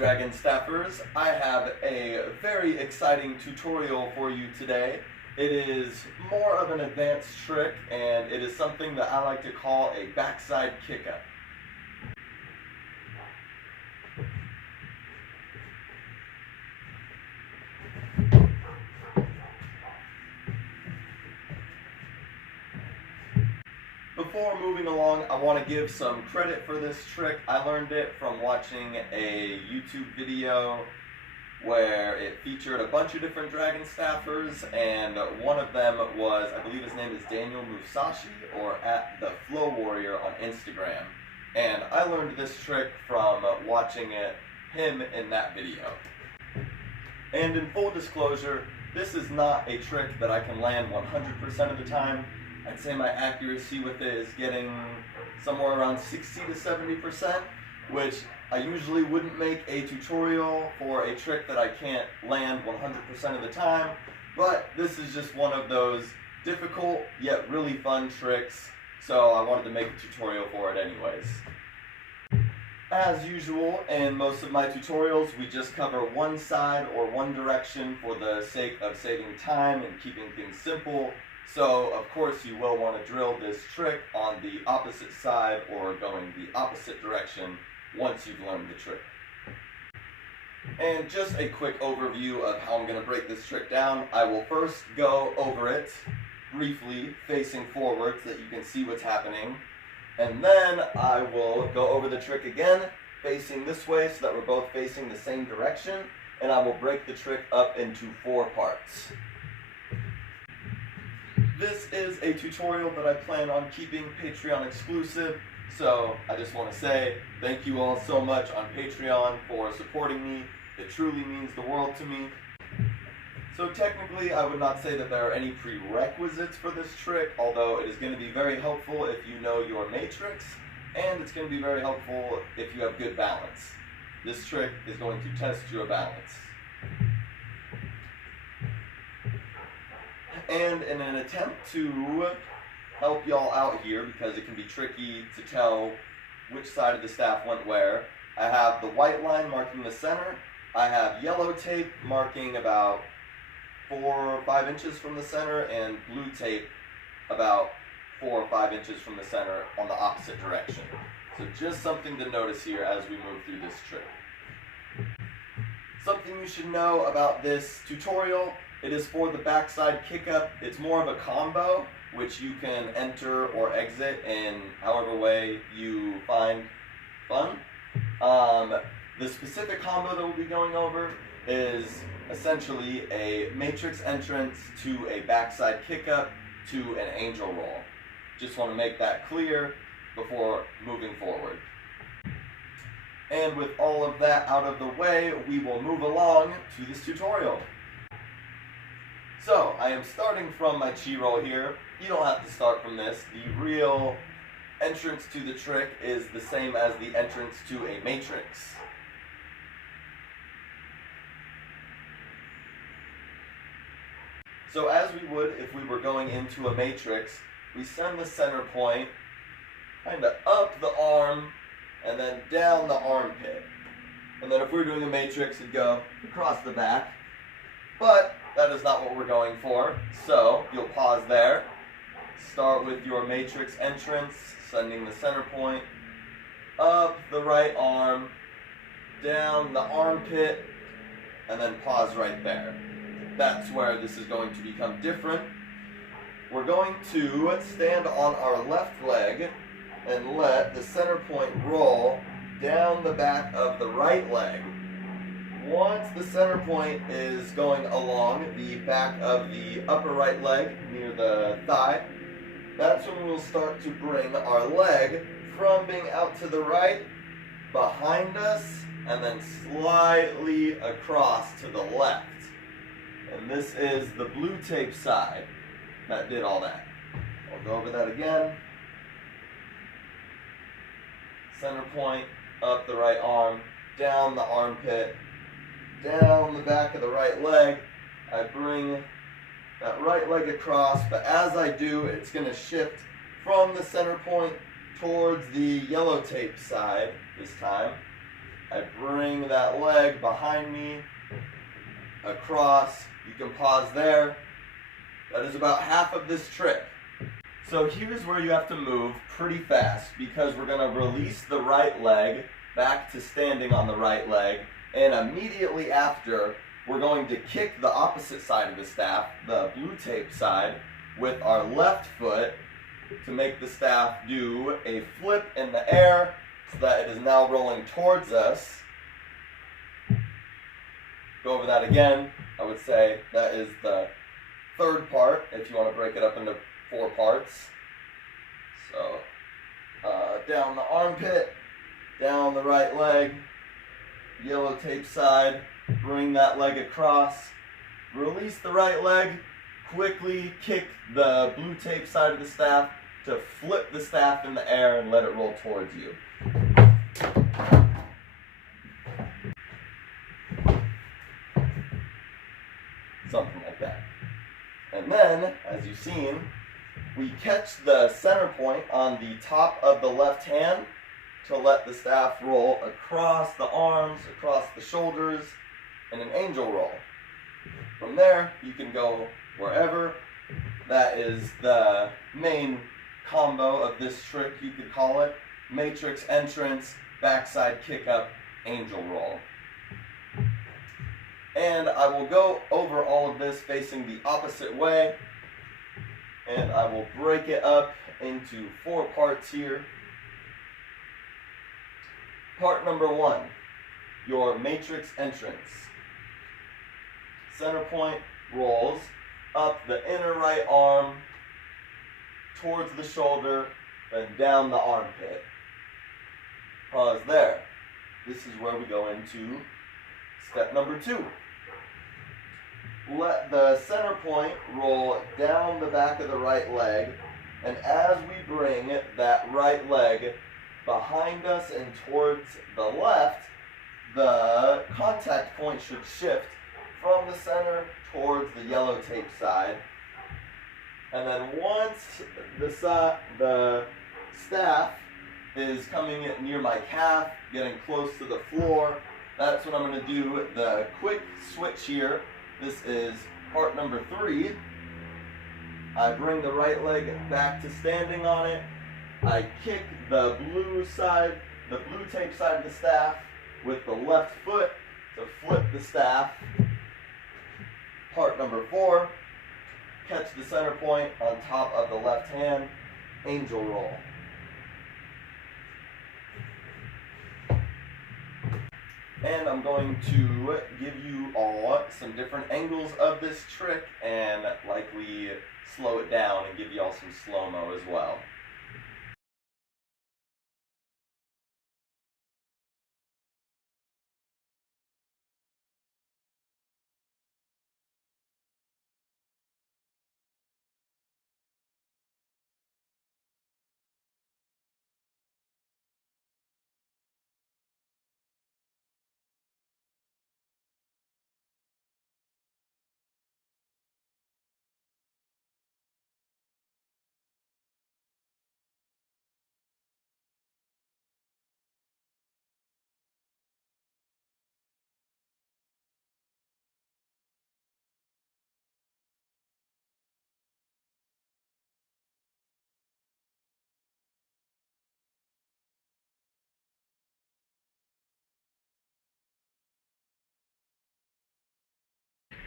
Dragonstaffers, I have a very exciting tutorial for you today. It is more of an advanced trick, and it is something that I like to call a backside kick-up. Before moving along, I want to give some credit for this trick. I learned it from watching a YouTube video where it featured a bunch of different Dragonstaffers, and one of them was, I believe his name is Daniel Musashi, or at the Flow Warrior on Instagram. And I learned this trick from watching him in that video. And in full disclosure, this is not a trick that I can land 100% of the time. I'd say my accuracy with it is getting somewhere around 60 to 70%, which I usually wouldn't make a tutorial for a trick that I can't land 100% of the time, but this is just one of those difficult yet really fun tricks, so I wanted to make a tutorial for it anyways. As usual, in most of my tutorials, we just cover one side or one direction for the sake of saving time and keeping things simple. So, of course, you will want to drill this trick on the opposite side or going the opposite direction once you've learned the trick. And just a quick overview of how I'm going to break this trick down. I will first go over it briefly, facing forward so that you can see what's happening. And then I will go over the trick again, facing this way so that we're both facing the same direction. And I will break the trick up into 4 parts. This is a tutorial that I plan on keeping Patreon exclusive, so I just want to say thank you all so much on Patreon for supporting me. It truly means the world to me. So technically, I would not say that there are any prerequisites for this trick, although it is going to be very helpful if you know your matrix, and it's going to be very helpful if you have good balance. This trick is going to test your balance. And in an attempt to help y'all out here, because it can be tricky to tell which side of the staff went where, I have the white line marking the center. I have yellow tape marking about 4 or 5 inches from the center, and blue tape about 4 or 5 inches from the center on the opposite direction. So just something to notice here as we move through this trick. Something you should know about this tutorial: it is for the backside kick-up. It's more of a combo, which you can enter or exit in however way you find fun. The specific combo that we'll be going over is essentially a matrix entrance to a backside kick-up to an angel roll. Just want to make that clear before moving forward. And with all of that out of the way, we will move along to this tutorial. So, I am starting from my chi roll here. You don't have to start from this. The real entrance to the trick is the same as the entrance to a matrix. So as we would if we were going into a matrix, we send the center point kind of up the arm and then down the armpit. And then if we were doing a matrix, it'd go across the back. But that is not what we're going for, so you'll pause there. Start with your matrix entrance, sending the center point up the right arm, down the armpit, and then pause right there. That's where this is going to become different. We're going to stand on our left leg and let the center point roll down the back of the right leg. Once the center point is going along the back of the upper right leg near the thigh, that's when we'll start to bring our leg from being out to the right, behind us, and then slightly across to the left. And this is the blue tape side that did all that. I'll go over that again. Center point, up the right arm, down the armpit, down the back of the right leg. I bring that right leg across, but as I do, it's going to shift from the center point towards the yellow tape side this time. I bring that leg behind me, across. You can pause there. That is about half of this trick. So here's where you have to move pretty fast, because we're going to release the right leg back to standing on the right leg, and immediately after we're going to kick the opposite side of the staff, the blue tape side, with our left foot to make the staff do a flip in the air so that it is now rolling towards us. Go over that again. I would say that is the third part if you want to break it up into 4 parts. So down the armpit, down the right leg, yellow tape side, bring that leg across, release the right leg, quickly kick the blue tape side of the staff to flip the staff in the air and let it roll towards you. Something like that. And then, as you've seen, we catch the center point on the top of the left hand to let the staff roll across the arms, across the shoulders, in an angel roll. From there, you can go wherever. That is the main combo of this trick, you could call it. Matrix entrance, backside kick up, angel roll. And I will go over all of this facing the opposite way, and I will break it up into 4 parts here. Part number 1, your matrix entrance. Center point rolls up the inner right arm, towards the shoulder, then down the armpit. Pause there. This is where we go into step number 2. Let the center point roll down the back of the right leg, and as we bring that right leg behind us and towards the left, the contact point should shift from the center towards the yellow tape side. And then once the staff is coming near my calf, getting close to the floor, that's when I'm going to do the quick switch here. This is part number 3. I bring the right leg back to standing on it. I kick the blue tape side of the staff with the left foot to flip the staff. Part number 4, catch the center point on top of the left hand, angel roll. And I'm going to give you all some different angles of this trick and likely slow it down and give you all some slow-mo as well.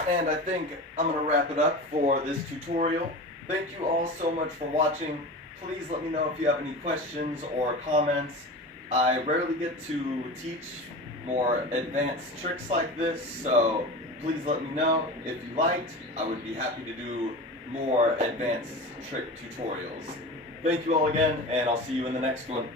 And I think I'm going to wrap it up for this tutorial. Thank you all so much for watching. Please let me know if you have any questions or comments. I rarely get to teach more advanced tricks like this, so please let me know. If you liked, I would be happy to do more advanced trick tutorials. Thank you all again, and I'll see you in the next one.